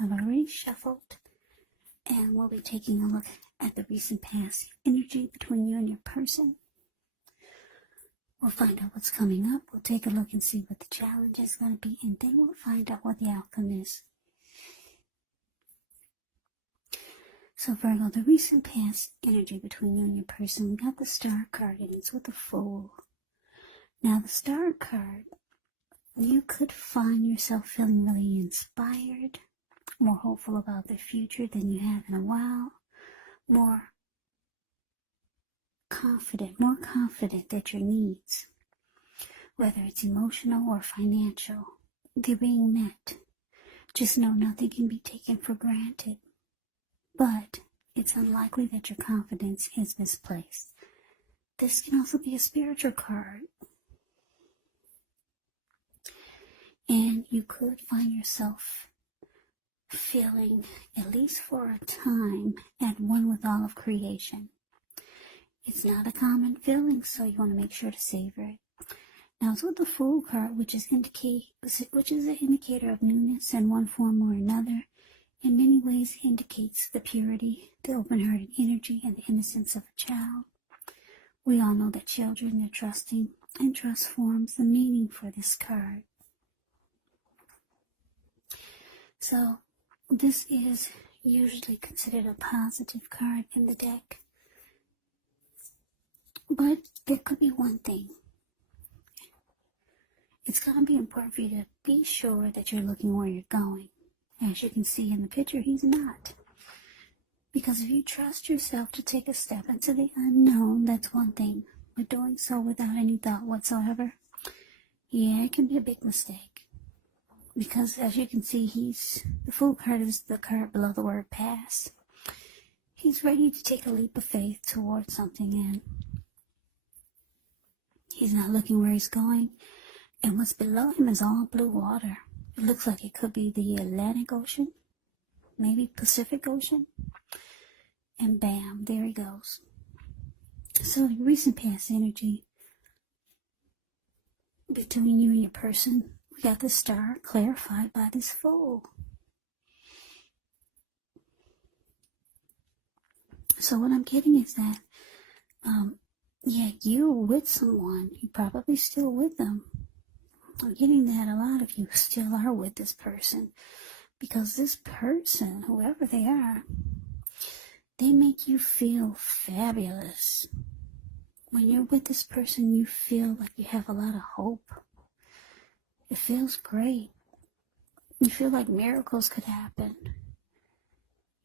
I've already shuffled, and we'll be taking a look at the recent past energy between you and your person. We'll find out what's coming up. We'll take a look and see what the challenge is going to be, and then we'll find out what the outcome is. So Virgo, the recent past energy between you and your person, we got the Star card, and it's with the Fool. Now the Star card, you could find yourself feeling really inspired, more hopeful about the future than you have in a while, more confident that your needs, whether it's emotional or financial, they're being met. Just know nothing can be taken for granted, but it's unlikely that your confidence is misplaced. This can also be a spiritual card, and you could find yourself feeling, at least for a time, at one with all of creation. It's not a common feeling, so you want to make sure to savor it. Now it's with the Fool card, which is an indicator of newness in one form or another. In many ways indicates the purity, the open-hearted energy, and the innocence of a child. We all know that children are trusting, and trust forms the meaning for this card. So this is usually considered a positive card in the deck. But there could be one thing. It's going to be important for you to be sure that you're looking where you're going. As you can see in the picture, he's not. Because if you trust yourself to take a step into the unknown, that's one thing. But doing so without any thought whatsoever, yeah, it can be a big mistake. Because as you can see, the Fool card is the card below the word pass. He's ready to take a leap of faith towards something, and he's not looking where he's going. And what's below him is all blue water. It looks like it could be the Atlantic Ocean, maybe Pacific Ocean. And bam, there he goes. So your recent past energy between you and your person, we got the Star clarified by this Fool. So what I'm getting is that, yeah, you're with someone. You're probably still with them. I'm getting that a lot of you still are with this person, because this person, whoever they are, they make you feel fabulous. When you're with this person, you feel like you have a lot of hope. It feels great. You feel like miracles could happen.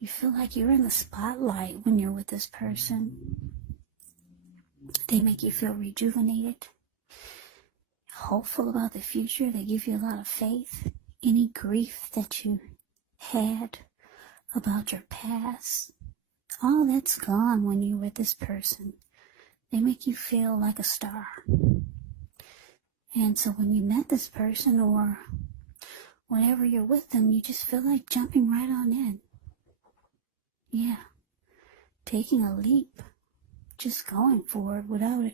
You feel like you're in the spotlight when you're with this person. They make you feel rejuvenated, hopeful about the future. They give you a lot of faith. Any grief that you had about your past, all that's gone when you're with this person. They make you feel like a star. And so when you met this person, or whenever you're with them, you just feel like jumping right on in. Yeah. Taking a leap. Just going for it without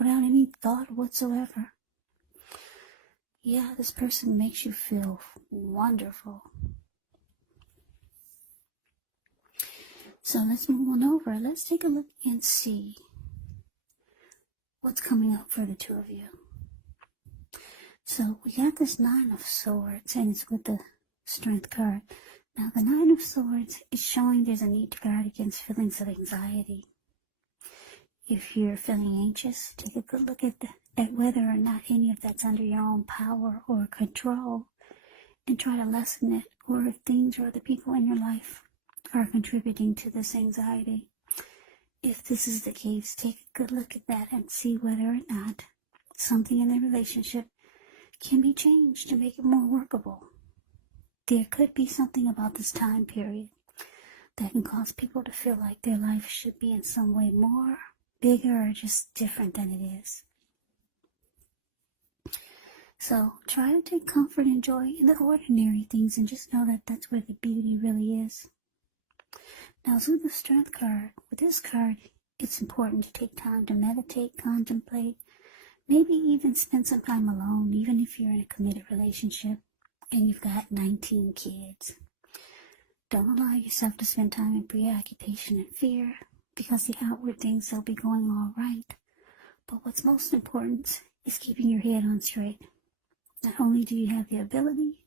any thought whatsoever. Yeah, this person makes you feel wonderful. So let's move on over. Let's take a look and see what's coming up for the two of you. So we got this Nine of Swords, and it's with the Strength card. Now the Nine of Swords is showing there's a need to guard against feelings of anxiety. If you're feeling anxious, take a good look at whether or not any of that's under your own power or control, and try to lessen it, or if things or other people in your life are contributing to this anxiety. If this is the case, take a good look at that and see whether or not something in the relationship can be changed to make it more workable. There could be something about this time period that can cause people to feel like their life should be in some way more, bigger, or just different than it is. So try to take comfort and joy in the ordinary things, and just know that that's where the beauty really is. Now, with the Strength card, with this card, it's important to take time to meditate, contemplate, maybe even spend some time alone, even if you're in a committed relationship and you've got 19 kids. Don't allow yourself to spend time in preoccupation and fear, because the outward things will be going all right. But what's most important is keeping your head on straight. Not only do you have the ability,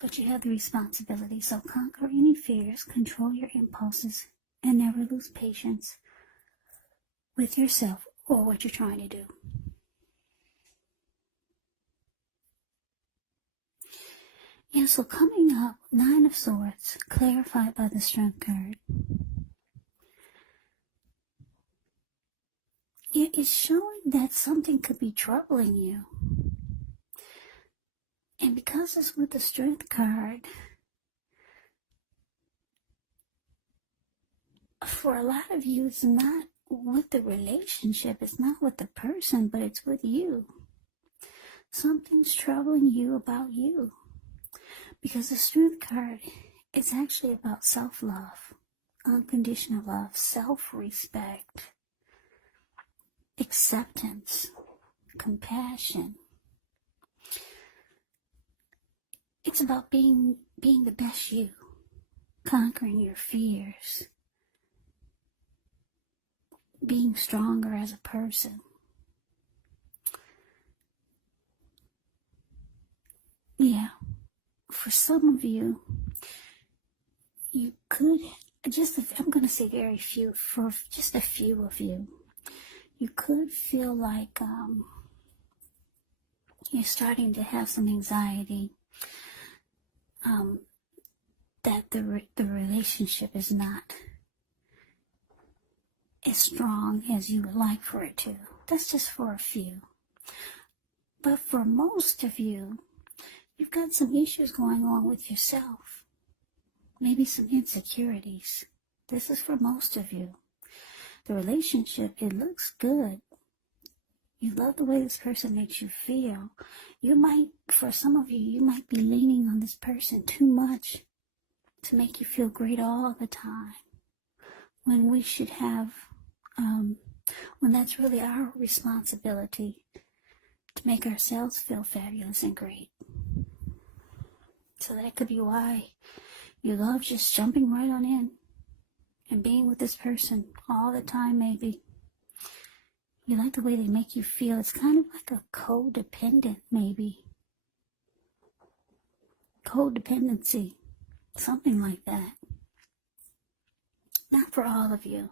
but you have the responsibility. So conquer any fears, control your impulses, and never lose patience with yourself or what you're trying to do. Yeah, so coming up, 9 of Swords, clarified by the Strength card. It is showing that something could be troubling you. And because it's with the Strength card, for a lot of you, it's not with the relationship, it's not with the person, but it's with you. Something's troubling you about you. Because the Strength card is actually about self-love, unconditional love, self-respect, acceptance, compassion. It's about being the best you, conquering your fears, being stronger as a person. Yeah, for some of you, you could, I'm going to say very few, for just a few of you, you could feel like you're starting to have some anxiety, that the relationship is not as strong as you would like for it to. That's just for a few. But for most of you, you've got some issues going on with yourself. Maybe some insecurities. This is for most of you. The relationship, it looks good. You love the way this person makes you feel. You might, for some of you, you might be leaning on this person too much to make you feel great all the time. When we should have, when that's really our responsibility to make ourselves feel fabulous and great. So that could be why you love just jumping right on in and being with this person all the time, maybe. You like the way they make you feel. It's kind of like a codependent, maybe. Codependency. Something like that. Not for all of you.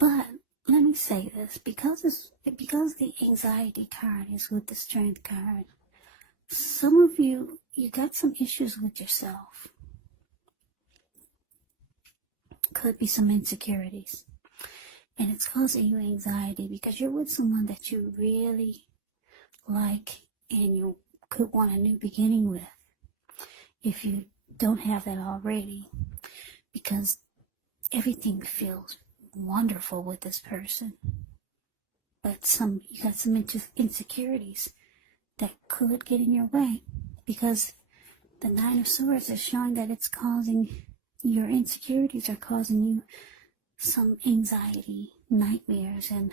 But let me say this. Because the anxiety card is with the Strength card, some of you, you got some issues with yourself. Could be some insecurities. And it's causing you anxiety because you're with someone that you really like and you could want a new beginning with, if you don't have that already, because everything feels wonderful with this person. But you got some insecurities that could get in your way, because the 9 of Swords is showing that it's causing, your insecurities are causing you some anxiety, nightmares, and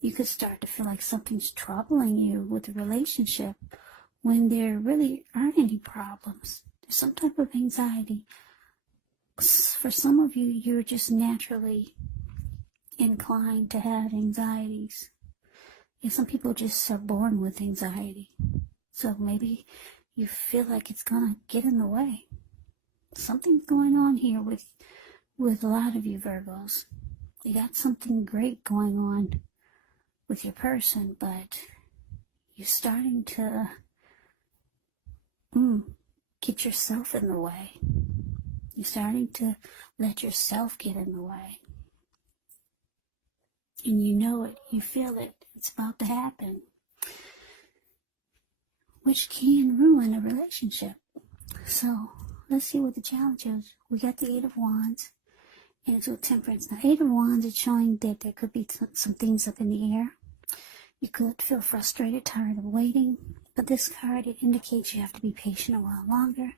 you could start to feel like something's troubling you with the relationship when there really aren't any problems. There's some type of anxiety. For some of you, you're just naturally inclined to have anxieties. And some people just are born with anxiety. So maybe you feel like it's gonna get in the way. Something's going on here with a lot of you Virgos. You got something great going on with your person, but you're starting to get yourself in the way. You're starting to let yourself get in the way. And you know it, you feel it, it's about to happen. Which can ruin a relationship. So, let's see what the challenge is. We got the 8 of Wands, and it's with Temperance. Now, 8 of Wands is showing that there could be some things up in the air. You could feel frustrated, tired of waiting, but this card, it indicates you have to be patient a while longer.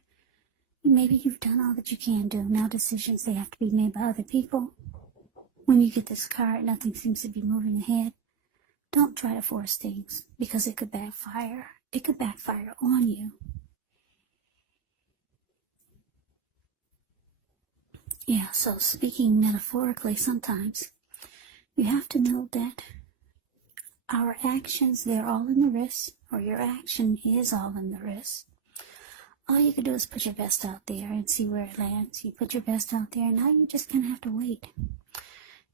Maybe you've done all that you can do. Now decisions, they have to be made by other people. When you get this card, nothing seems to be moving ahead. Don't try to force things, because it could backfire. It could backfire on you. Yeah, so speaking metaphorically, sometimes you have to know that our actions, they're all in the wrist, or your action is all in the wrist. All you can do is put your best out there and see where it lands. You put your best out there, and now you just kind of have to wait.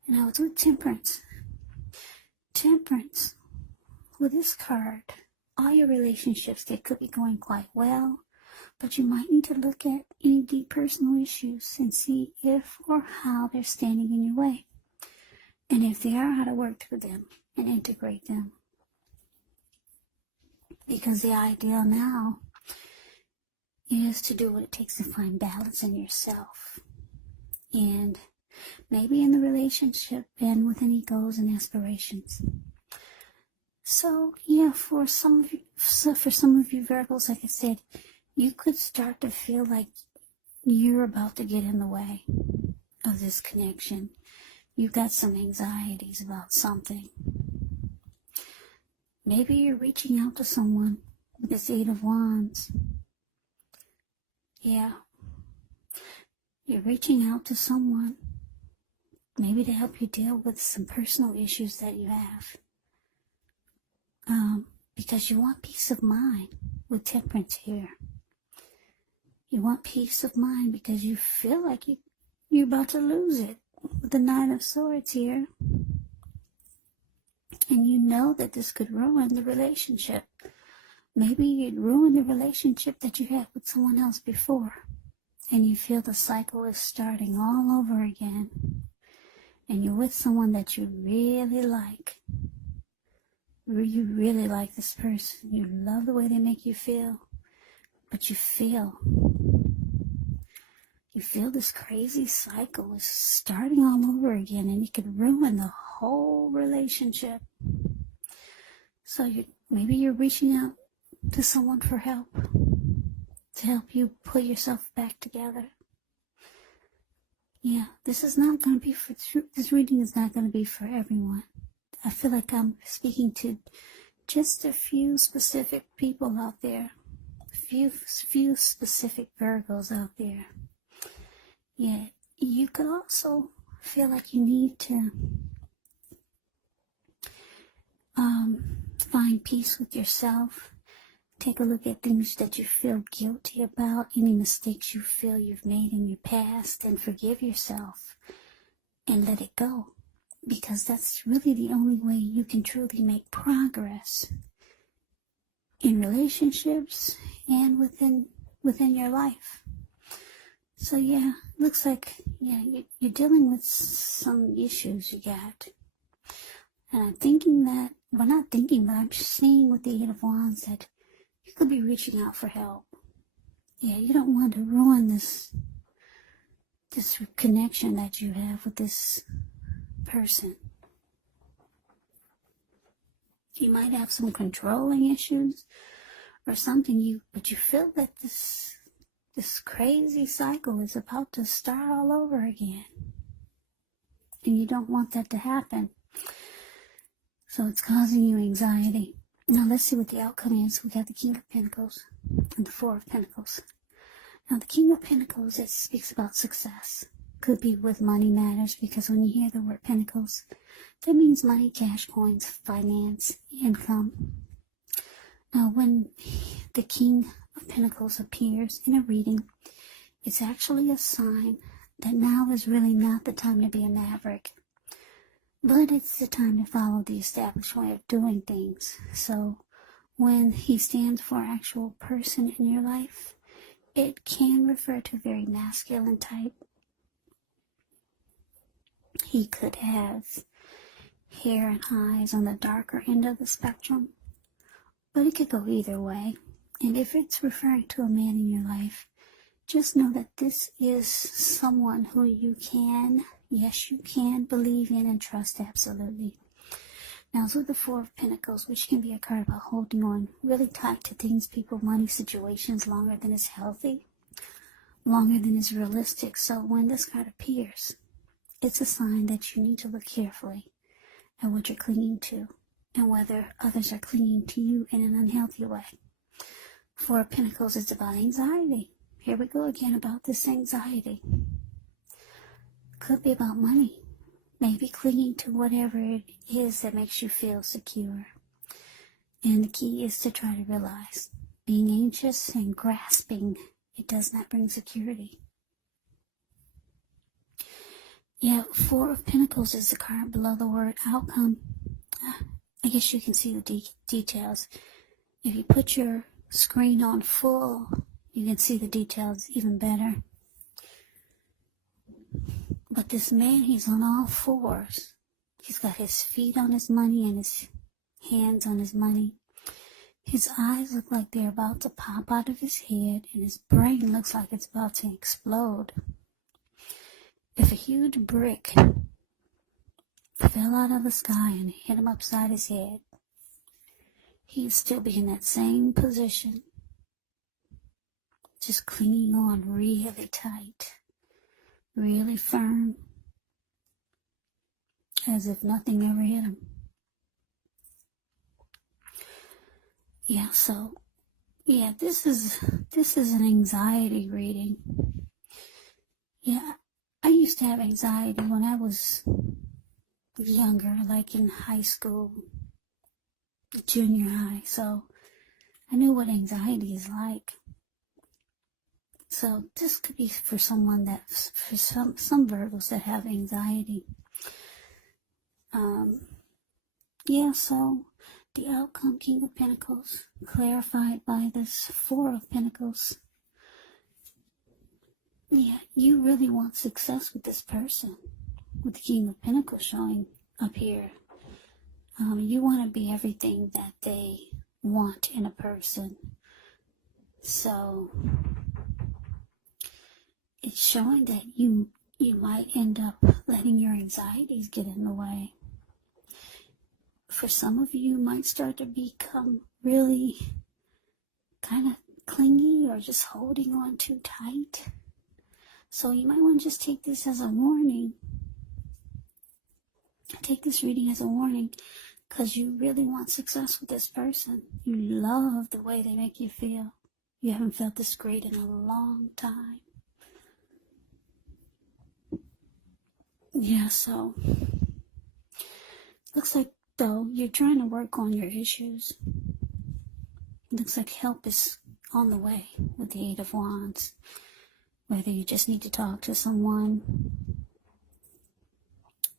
And I was with Temperance. Temperance, with this card, all your relationships, they could be going quite well, but you might need to look at any deep personal issues and see if or how they're standing in your way. And if they are, how to work through them and integrate them. Because the ideal now is to do what it takes to find balance in yourself. And maybe in the relationship and with any goals and aspirations. So yeah, for some of you Virgos, like I said, you could start to feel like you're about to get in the way of this connection. You've got some anxieties about something. Maybe you're reaching out to someone with this 8 of Wands. Yeah. You're reaching out to someone, maybe to help you deal with some personal issues that you have. Because you want peace of mind with Temperance here. You want peace of mind because you feel like you're about to lose it with the 9 of Swords here. And you know that this could ruin the relationship. Maybe it ruined the relationship that you had with someone else before. And you feel the cycle is starting all over again. And you're with someone that you really like. You really like this person. You love the way they make you feel. But you feel this crazy cycle is starting all over again, and it could ruin the whole relationship. So maybe you're reaching out to someone for help, to help you pull yourself back together. Yeah, this reading is not going to be for everyone. I feel like I'm speaking to just a few specific people out there, a few specific Virgos out there. Yeah, you could also feel like you need to find peace with yourself. Take a look at things that you feel guilty about, any mistakes you feel you've made in your past, and forgive yourself and let it go. Because that's really the only way you can truly make progress in relationships and within your life. So yeah, looks like you're dealing with some issues you got. And I'm thinking that, well, not thinking, but I'm seeing with the 8 of Wands that you could be reaching out for help. Yeah, you don't want to ruin this connection that you have with this person. You might have some controlling issues or something, but you feel that this crazy cycle is about to start all over again. And you don't want that to happen. So it's causing you anxiety. Now let's see what the outcome is. We got the King of Pentacles and the 4 of Pentacles. Now the King of Pentacles, it speaks about success. Could be with money matters, because when you hear the word Pentacles, that means money, cash, coins, finance, income. Now when the King of Pentacles appears in a reading, it's actually a sign that now is really not the time to be a maverick. But it's the time to follow the established way of doing things. So when he stands for an actual person in your life, it can refer to a very masculine type. He could have hair and eyes on the darker end of the spectrum, but it could go either way. And if it's referring to a man in your life, just know that this is someone who you can believe in and trust absolutely. Now, it's with the 4 of Pentacles, which can be a card about holding on really tight to things, people, money, situations longer than is healthy, longer than is realistic. So when this card appears, it's a sign that you need to look carefully at what you're clinging to and whether others are clinging to you in an unhealthy way. 4 of Pentacles is about anxiety. Here we go again about this anxiety. Could be about money. Maybe clinging to whatever it is that makes you feel secure. And the key is to try to realize being anxious and grasping, it does not bring security. Yeah, Four of Pentacles is the card below the word outcome. I guess you can see the details. If you put your screen on full, you can see the details even better. But this man, he's on all fours. He's got his feet on his money and his hands on his money. His eyes look like they're about to pop out of his head, and his brain looks like it's about to explode. If a huge brick fell out of the sky and hit him upside his head, he'd still be in that same position, just clinging on really tight, really firm, as if nothing ever hit him. Yeah, so, yeah, this is an anxiety reading. Yeah, I used to have anxiety when I was younger, like in high school, junior high, so I knew what anxiety is like. So this could be for someone that's, for some Virgos that have anxiety. Yeah, so the outcome, King of Pentacles, clarified by this Four of Pentacles. Yeah, you really want success with this person, with the King of Pentacles showing up here. You want to be everything that they want in a person. So it's showing that you might end up letting your anxieties get in the way. For some of you, might start to become really kind of clingy or just holding on too tight. So you might want to just take this as a warning. Take this reading as a warning, because you really want success with this person. You love the way they make you feel. You haven't felt this great in a long time. Yeah, so looks like, though, you're trying to work on your issues. It looks like help is on the way with the Eight of Wands. Whether you just need to talk to someone,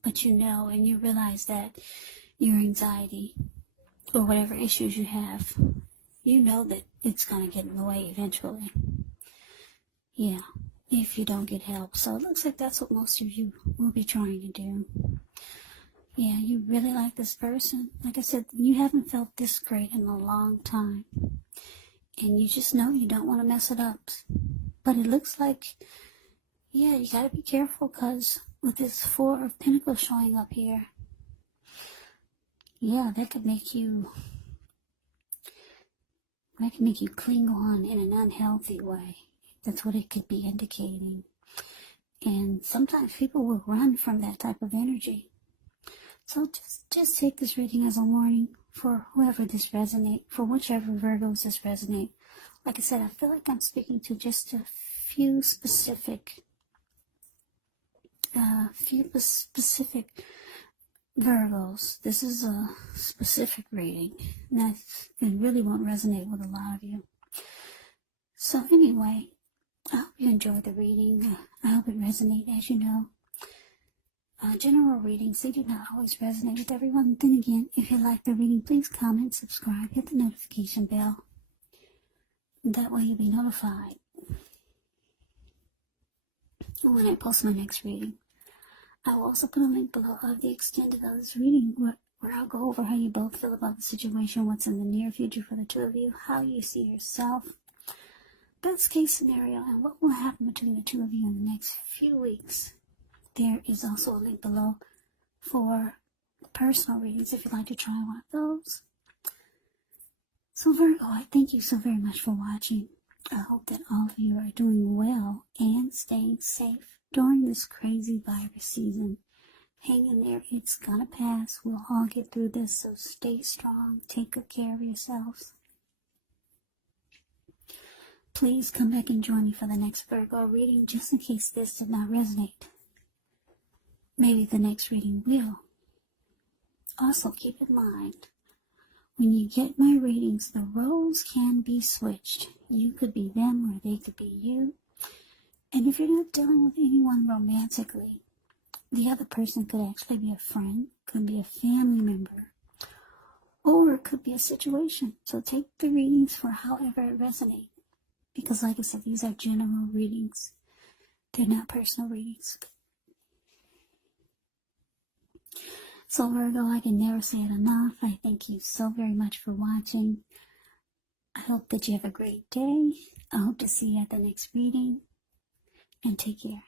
but you know and you realize that your anxiety or whatever issues you have, you know that it's going to get in the way eventually. Yeah, if you don't get help. So it looks like that's what most of you will be trying to do. Yeah, you really like this person. Like I said, you haven't felt this great in a long time. And you just know you don't want to mess it up. But it looks like, yeah, you got to be careful, because with this Four of Pentacles showing up here, yeah, that could make you cling on in an unhealthy way. That's what it could be indicating. And sometimes people will run from that type of energy. So just take this reading as a warning for whoever this resonates, for whichever Virgos this resonate. Like I said, I feel like I'm speaking to just a few specific Virgos. This is a specific reading. It really won't resonate with a lot of you. So anyway, I hope you enjoyed the reading. I hope it resonated. As you know, general readings, they do not always resonate with everyone. Then again, if you like the reading, please comment, subscribe, hit the notification bell. That way you'll be notified when I post my next reading. I will also put a link below of the extended of this reading where I'll go over how you both feel about the situation, what's in the near future for the two of you, how you see yourself, best case scenario, and what will happen between the two of you in the next few weeks. There is also a link below for personal readings if you'd like to try one of those. So Virgo, I thank you so very much for watching. I hope that all of you are doing well and staying safe during this crazy virus season. Hang in there, it's gonna pass. We'll all get through this, so stay strong. Take good care of yourselves. Please come back and join me for the next Virgo reading, just in case this did not resonate. maybe the next reading will. Also, keep in mind, when you get my readings, the roles can be switched. You could be them or they could be you. And if you're not dealing with anyone romantically, the other person could actually be a friend, could be a family member, or it could be a situation. So take the readings for however it resonates. Because like I said, these are general readings. They're not personal readings. So Virgo, I can never say it enough. I thank you so very much for watching. I hope that you have a great day. I hope to see you at the next reading. And take care.